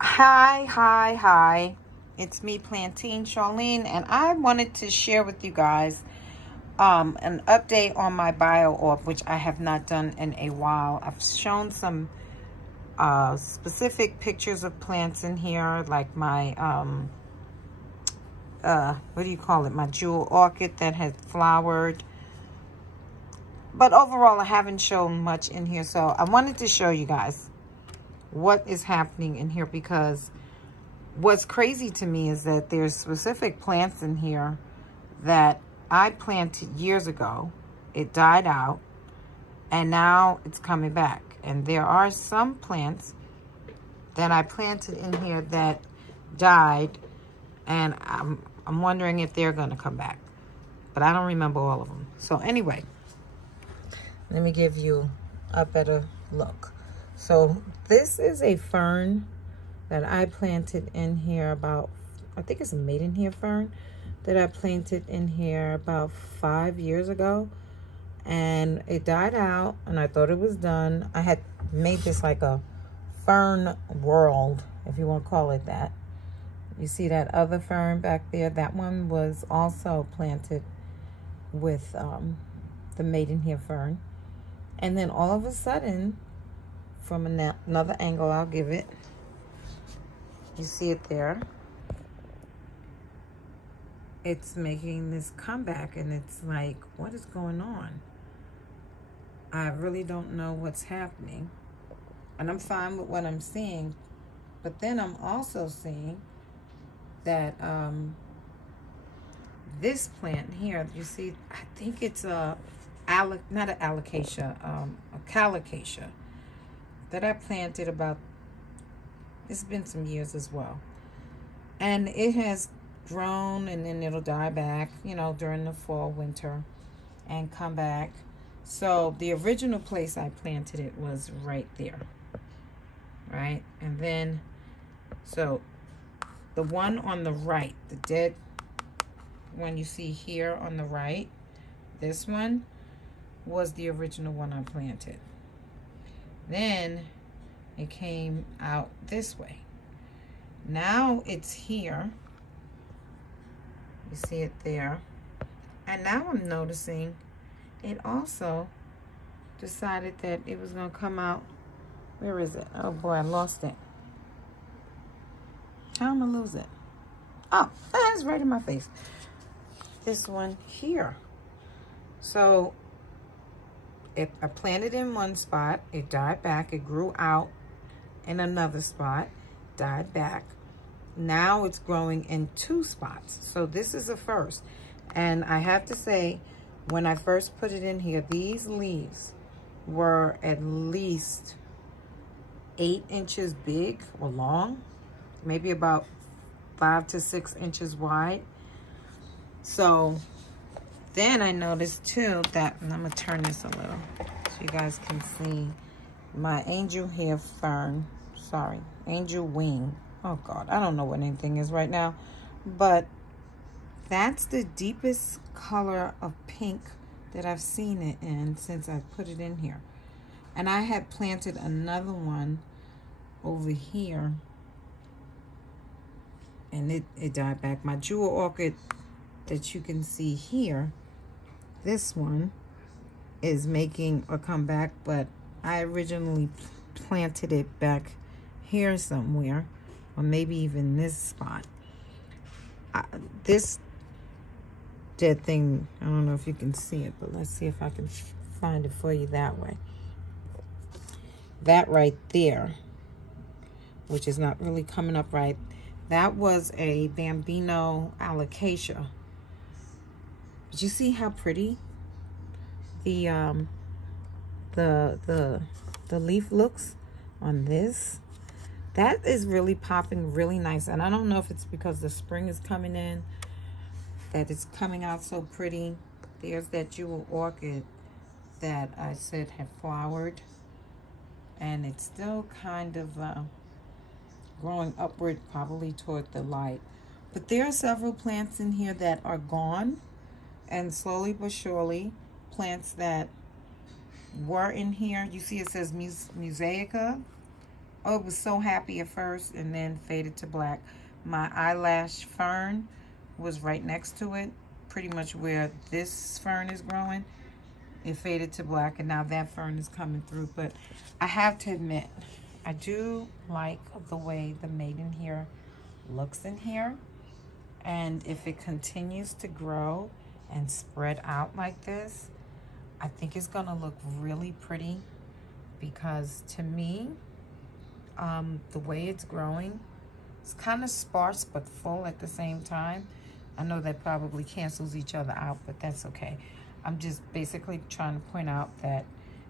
Hi. It's me, Plantain Charlene, and I wanted to share with you guys an update on my BiOrb, which I have not done in a while. I've shown some specific pictures of plants in here, like my, what do you call it? My jewel orchid that has flowered. But overall, I haven't shown much in here, so I wanted to show you guys what is happening in here, because what's crazy to me is that there's specific plants in here that I planted years ago. It died out and now it's coming back. And there are some plants that I planted in here that died, and I'm wondering if they're going to come back, but I don't remember all of them. So anyway, let me give you a better look. So this is a fern that I planted in here about, I think it's a maidenhair fern that I planted in here about 5 years ago. And it died out and I thought it was done. I had made this like a fern world, if you want to call it that. You see that other fern back there? That one was also planted with the maidenhair fern. And then all of a sudden, from another angle, I'll give it. You see it there. It's making this comeback, and it's like, what is going on? I really don't know what's happening. And I'm fine with what I'm seeing. But then I'm also seeing that this plant here, you see, I think it's not an alocasia, a calicacia that I planted about, it's been some years as well. And it has grown, and then it'll die back, you know, during the fall, winter, and come back. So the original place I planted it was right there, right? And then, so the one on the right, the dead one you see here on the right, this one was the original one I planted. Then it came out this way. Now it's here. You see it there. And now I'm noticing it also decided that it was going to come out. Where is it? Oh boy, I lost it. How am I lose it? Oh, it's right in my face. This one here. So I planted in one spot, it died back, it grew out in another spot, died back. Now it's growing in 2 spots. So this is a first. And I have to say, when I first put it in here, these leaves were at least 8 inches big or long, maybe about 5 to 6 inches wide. So then I noticed too that, and I'm gonna turn this a little so you guys can see my angel hair fern, angel wing. Oh God, I don't know what anything is right now, but that's the deepest color of pink that I've seen it in since I put it in here. And I had planted another one over here, and it died back. My jewel orchid that you can see here, this one is making a comeback, but I originally planted it back here somewhere, or maybe even this spot. This dead thing, I don't know if you can see it, but let's see if I can find it for you that way. That right there, which is not really coming up right, that was a bambino alocasia. But you see how pretty the leaf looks on this? That is really popping really nice. And I don't know if it's because the spring is coming in that it's coming out so pretty. There's that jewel orchid that I said had flowered, and it's still kind of growing upward, probably toward the light. But there are several plants in here that are gone, and slowly but surely, plants that were in here. You see it says Mosaica Oh, it was so happy at first and then faded to black. My eyelash fern was right next to it, pretty much where this fern is growing. It faded to black, and now that fern is coming through. But I have to admit, I do like the way the maiden here looks in here. And if it continues to grow and spread out like this, I think it's gonna look really pretty, because to me, the way it's growing, it's kind of sparse but full at the same time. I know that probably cancels each other out, but that's okay. I'm just basically trying to point out that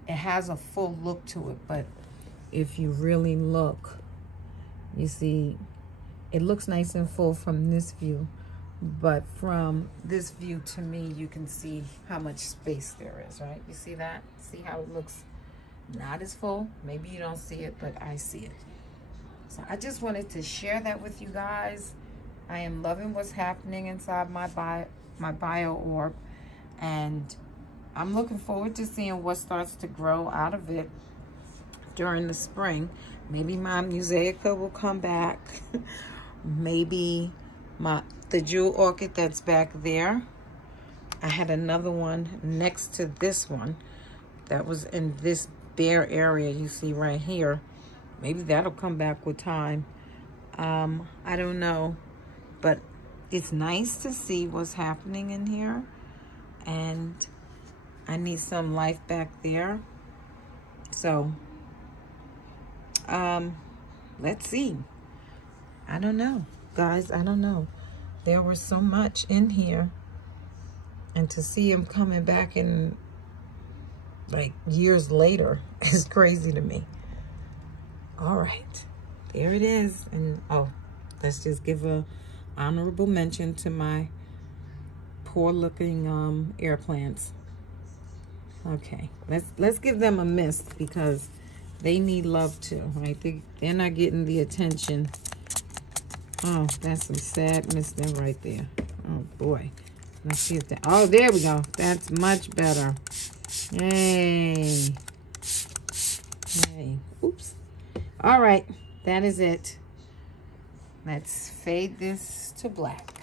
it has a full look to it, but if you really look, you see it looks nice and full from this view, but from this view, to me, you can see how much space there is, right? You see that? See how it looks not as full? Maybe you don't see it, but I see it. So I just wanted to share that with you guys. I am loving what's happening inside my BiOrb, and I'm looking forward to seeing what starts to grow out of it during the spring. Maybe my mosaica will come back. Maybe the jewel orchid that's back there. I had another one next to this one that was in this bare area you see right here. Maybe that'll come back with time. I don't know, but it's nice to see what's happening in here, and I need some life back there. So let's see. I don't know, guys. I don't know. There was so much in here, and to see him coming back in like years later is crazy to me. All right, there it is. And oh, let's just give a honorable mention to my poor looking air plants. Okay, let's give them a miss, because they need love too, right? They're not getting the attention. Oh, that's some sadness there right there. Oh boy. Let's see if that, oh, there we go. That's much better. Yay. Yay. Oops. All right, that is it. Let's fade this to black.